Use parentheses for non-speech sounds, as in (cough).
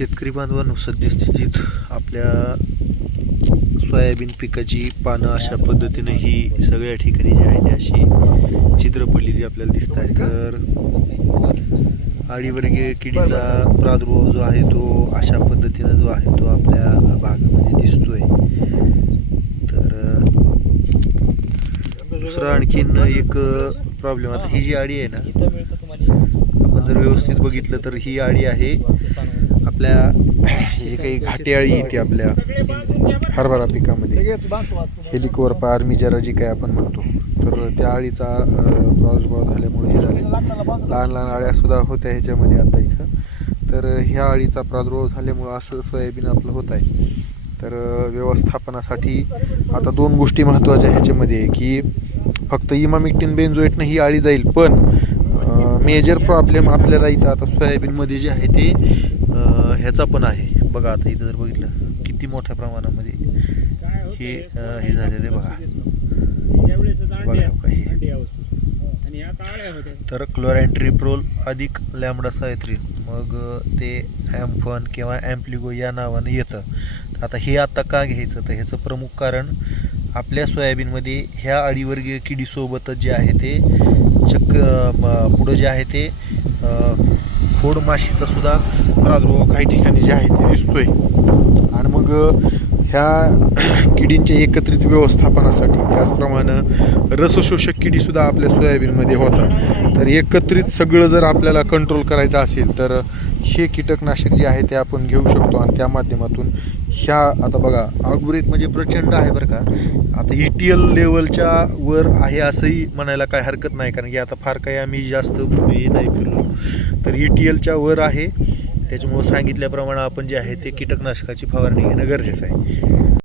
शेतकरी बांधवांनो सद्यस्थितीत आपल्या सोयाबीन पिकाची पानं अशा पद्धतीने ही सगळ्या ठिकाणी जी आहे ती अशी चित्र पडलेली आपल्याला दिसत आहे तर आळीवर्गीय किडीचा प्रादुर्भाव जो आहे तो अशा पद्धतीनं जो आहे तो आपल्या भागामध्ये दिसतोय. तर दुसरा आणखीन एक प्रॉब्लेम आता ही जी आळी आहे ना जर व्यवस्थित बघितलं तर ही आळी आहे. आपल्या हे काही घाटी आळी येते आपल्या हरभरा पिकामध्ये. हेलिकोरपा आर्मी जरा जी काय आपण म्हणतो तर त्या आळीचा प्रादुर्भाव झाल्यामुळे हे झाले. लहान लहान आळ्यासुद्धा होत्या ह्याच्यामध्ये आता इथं. तर ह्या आळीचा प्रादुर्भाव झाल्यामुळं असं सोयाबीन आपलं होत आहे. तर व्यवस्थापनासाठी आता दोन गोष्टी महत्त्वाच्या ह्याच्यामध्ये आहे की फक्त इमामिक्टिन बेन्झोएटनं ही आळी जाईल पण मेजर प्रॉब्लेम आपल्याला इथं आता सोयाबीनमध्ये जे आहे ते ह्याचा पण आहे. बघा आता इथं जर बघितलं किती मोठ्या प्रमाणामध्ये हे हे झालेलं आहे बघा. बघा हो का हे. तर क्लोरॅन्ट्रिप्रोल अधिक लॅमडा सायथ्रिन मग ते ॲम्फन किंवा ॲम्प्लिगो या नावानं येतं. आता हे आता का घ्यायचं? तर ह्याचं प्रमुख कारण आपल्या सोयाबीनमध्ये ह्या अळीवर्गीय किडीसोबतच जे आहे ते पुढं जे आहे ते खोड माशीचा सुद्धा प्रादुर्भाव काही ठिकाणी जे आहे ते दिसतोय. आणि मग ह्या (clears throat) किडींच्या एकत्रित व्यवस्थापनासाठी त्याचप्रमाणे रसशोषक किडीसुद्धा आपल्या सोयाबीनमध्ये होतात. तर एकत्रित सगळं जर आपल्याला कंट्रोल करायचं असेल तर हे कीटकनाशक जे आहे ते आपण घेऊ शकतो आणि त्या माध्यमातून ह्या आता बघा आउटब्रेक म्हणजे प्रचंड आहे बरं का. आता ई टी एल लेवलच्या वर आहे असंही म्हणायला काय हरकत नाही कारण की आता फार काही आम्ही जास्त हे नाही फिरलो. तर ई टी एलच्या वर आहे. त्याच्यामुळं सांगितल्याप्रमाणे आपण जे आहे ते कीटकनाशकाची फवारणी घेणं गरजेचं आहे.